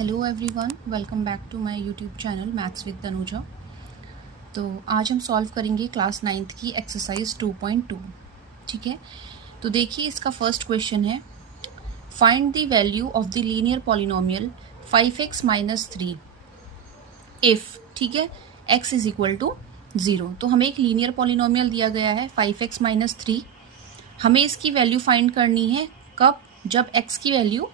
Hello everyone, welcome back to my YouTube channel maths with Tanuja. तो आज हम solve करेंगे क्लास 9th की एक्सरसाइज 2.2। ठीक है, तो देखिए इसका फर्स्ट क्वेश्चन है, find the value of the linear polynomial 5x minus 3 if, ठीक है, x इज इक्वल टू 0। तो हमें एक लीनियर पॉलिनोमियल दिया गया है 5x माइनस 3। हमें इसकी वैल्यू फाइंड करनी है कब? जब x की वैल्यू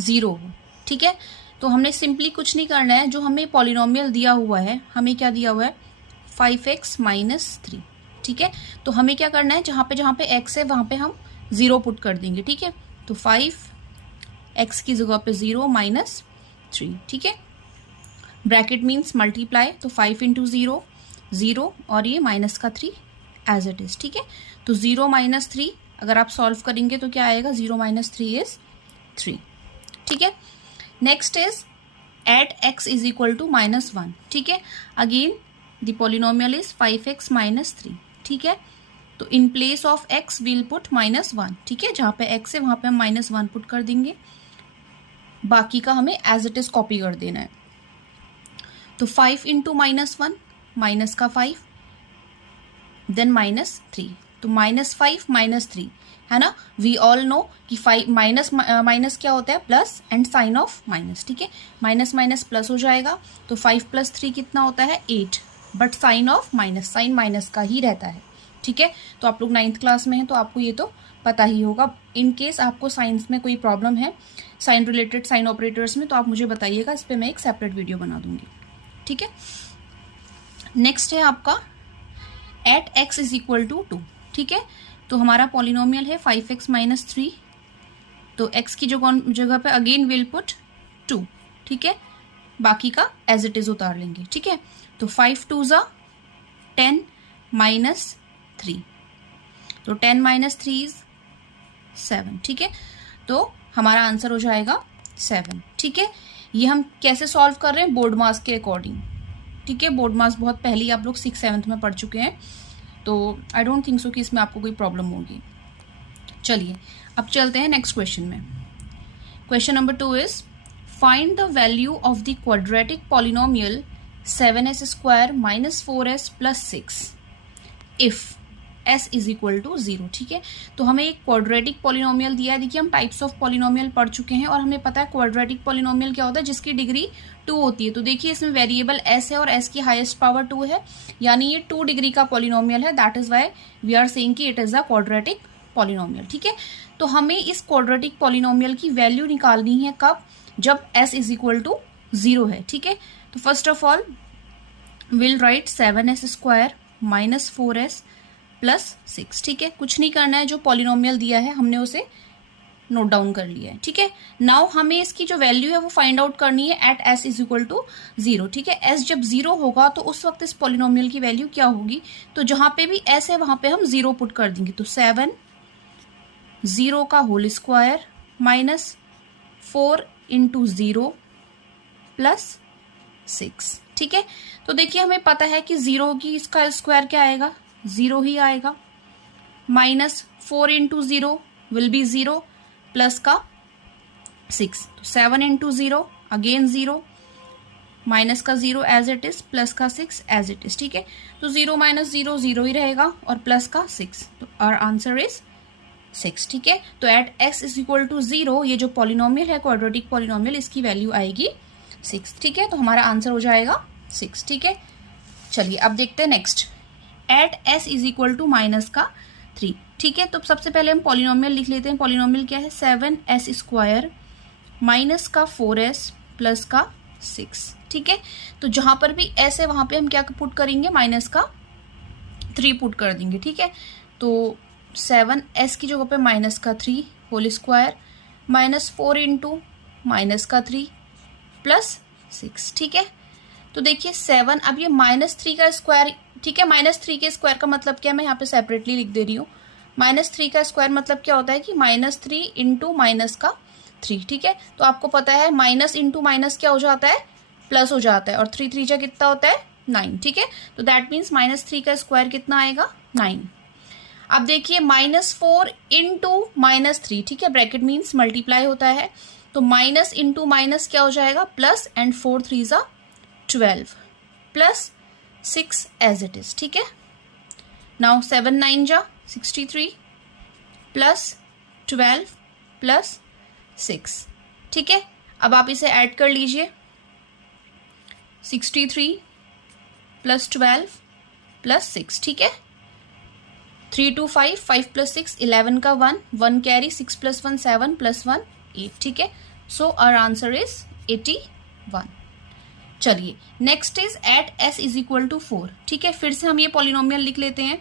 0 हो। ठीक है, तो हमने सिंपली कुछ नहीं करना है, जो हमें पॉलिनोमियल दिया हुआ है, हमें क्या दिया हुआ है 5x माइनस 3। ठीक है, तो हमें क्या करना है, जहाँ पे x है वहाँ पे हम 0 पुट कर देंगे। ठीक है, तो 5x की जगह पे 0 माइनस 3। ठीक है, ब्रैकेट मीन्स मल्टीप्लाई, तो 5 इंटू 0 0 और ये माइनस का 3 एज इट इज। ठीक है, तो 0 माइनस 3 अगर आप सॉल्व करेंगे तो क्या आएगा, 0 माइनस 3 इज 3। ठीक है, next is at x is equal to minus 1। ठीक है, again the polynomial is 5x minus 3। ठीक है, तो in place of x will put minus 1। ठीक है, जहाँ पे x है वहाँ पे हम माइनस 1 पुट कर देंगे, बाकी का हमें एज इट इज कॉपी कर देना है। तो 5 इंटू माइनस 1 माइनस का 5 देन माइनस 3, तो माइनस 5 माइनस 3 है ना। वी ऑल नो कि 5 माइनस माइनस क्या होता है, plus and sign of minus. ठीक है, माइनस माइनस प्लस हो जाएगा, तो 5 प्लस 3 कितना होता है 8, but sign of minus, sign minus का ही रहता है। ठीक है, तो आप लोग 9th क्लास में हैं तो आपको ये तो पता ही होगा। इन केस आपको साइंस में कोई प्रॉब्लम है साइन रिलेटेड, साइन ऑपरेटर्स में, तो आप मुझे बताइएगा, इस पर मैं एक सेपरेट वीडियो बना दूंगी। ठीक है, नेक्स्ट है आपका at x is equal to 2। ठीक है, तो हमारा पॉलिनोमियल है 5x माइनस 3, तो x की जगह पे अगेन विल पुट 2। ठीक है, बाकी का एज इट इज उतार लेंगे। ठीक है, तो 5 2 ज़ा 10 माइनस 3, तो 10 माइनस 3 इज 7। ठीक है, तो हमारा आंसर हो जाएगा 7। ठीक है, ये हम कैसे सॉल्व कर रहे हैं, बोर्ड मास के अकॉर्डिंग। ठीक है, बोर्ड मास बहुत पहले ही आप लोग 6th-7th में पढ़ चुके हैं, तो आई डोंट थिंक सो कि इसमें आपको कोई प्रॉब्लम होगी। चलिए अब चलते हैं नेक्स्ट क्वेश्चन में। Question number 2 is find the value of the quadratic polynomial 7s square minus 4s plus 6 if s is equal to 0। ठीक है, तो हमें एक क्वाड्रेटिक पॉलिनोमियल दिया है। देखिए हम टाइप्स ऑफ पॉलिनोमियल पढ़ चुके हैं और हमें पता है क्वाड्रेटिक पॉलिनोमियल क्या होता है, जिसकी डिग्री 2 होती है। तो देखिए इसमें वेरिएबल s है और s की हाईएस्ट पावर 2 है, यानी ये 2 डिग्री का पॉलिनोमियल है। That is why we are saying कि it is a quadratic polynomial. ठीक है, तो हमें इस क्वाड्रेटिक पॉलिनोमियल की वैल्यू निकालनी है कब, जब s इज इक्वल टू 0 है। ठीक है, तो first of all will write 7s square minus 4s plus 6। ठीक है, कुछ नहीं करना है, जो पॉलिनोमियल दिया है हमने उसे नोट डाउन कर लिया है। ठीक है, नाउ हमें इसकी जो वैल्यू है वो फाइंड आउट करनी है at s is equal to 0। ठीक है, s जब 0 होगा तो उस वक्त इस पॉलिनोमियल की वैल्यू क्या होगी, तो जहां पे भी s है वहां पे हम 0 पुट कर देंगे। तो 7 0 का whole square minus 4 into 0 plus 6। ठीक है, तो देखिए हमें पता है कि 0 की इसका स्क्वायर क्या आएगा, 0 ही आएगा, minus 4 into 0 will be 0 plus का 6, तो 7 इंटू 0 अगेन 0 माइनस का 0 एज इट इज प्लस का 6 एज इट इज। ठीक है, तो 0 माइनस 0 0 ही रहेगा और प्लस का 6, तो आवर आंसर इज 6। ठीक है, तो at s is equal to 0 ये जो पॉलिनोमियल है क्वाड्रेटिक पॉलिनोमियल, इसकी वैल्यू आएगी 6। ठीक है, तो हमारा आंसर हो जाएगा 6। ठीक है, चलिए अब देखते हैं next at s is equal to minus का 3। ठीक है, तो सबसे पहले हम पॉलिनोमियल लिख लेते हैं। पॉलिनोमियल क्या है, 7s स्क्वायर माइनस का 4s प्लस का 6। ठीक है, तो जहां पर भी s है वहां पे हम क्या पुट करेंगे, माइनस का 3 पुट कर देंगे। ठीक है, तो 7s की जगह पे माइनस का 3 whole square minus 4 into minus का 3 प्लस 6। ठीक है, तो देखिए 7, अब ये माइनस 3 का स्क्वायर। ठीक है, माइनस 3 के स्क्वायर का मतलब क्या है, मैं यहाँ पे सेपरेटली लिख दे रही हूँ। माइनस 3 का स्क्वायर मतलब क्या होता है कि माइनस 3 इंटू माइनस का 3। ठीक है, तो आपको पता है माइनस इंटू माइनस क्या हो जाता है, प्लस हो जाता है, और 3 3 कितना होता है 9। ठीक है, तो दैट मीन्स माइनस 3 का स्क्वायर कितना आएगा 9। अब देखिए माइनस 4 इंटू माइनस 3। ठीक है, ब्रैकेट मीन्स मल्टीप्लाई होता है, तो माइनस इंटू माइनस क्या हो जाएगा, प्लस, एंड 4 3 ज़ा 12 प्लस 6 एज इट इज। ठीक है, नाउ 7 9 जा 63 प्लस 12 प्लस 6। ठीक है, अब आप इसे ऐड कर लीजिए, 63 प्लस 12 प्लस 6। ठीक है, 3 2 5, 5 प्लस 6 11 का 1, 1 कैरी, 6 प्लस 1 7 प्लस 1 8। ठीक है, सो आवर आंसर इज 81। चलिए next is at s is equal to 4। ठीक है, फिर से हम ये पॉलिनोमियल लिख लेते हैं,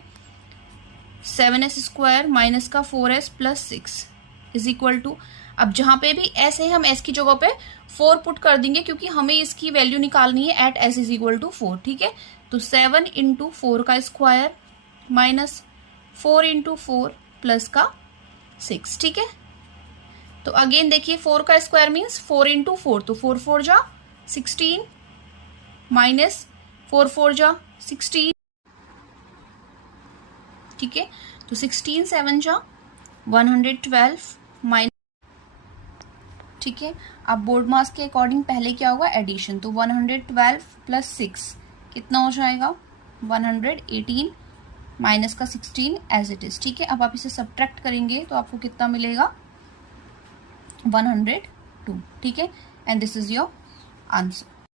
7s स्क्वायर माइनस का 4s plus 6 is equal to, अब जहां पे भी s है हम s की जगह पे 4 पुट कर देंगे क्योंकि हमें इसकी वैल्यू निकालनी है at s is equal to 4। ठीक है, तो 7 इंटू 4 का स्क्वायर माइनस 4 इंटू 4 प्लस का 6। ठीक है, तो अगेन देखिए 4 का स्क्वायर मीन्स 4 इंटू 4, तो 4 4 जा 16 माइनस 4 4 जा 16। ठीक है, तो 16 7 जा 112 माइनस। ठीक है, अब बोर्ड मास के अकॉर्डिंग पहले क्या होगा, एडिशन, तो 112 प्लस 6 कितना हो जाएगा, 118 माइनस का 16 एज इट इज। ठीक है, अब आप इसे सब्ट्रैक्ट करेंगे तो आपको कितना मिलेगा, 102। ठीक है, and this is your answer.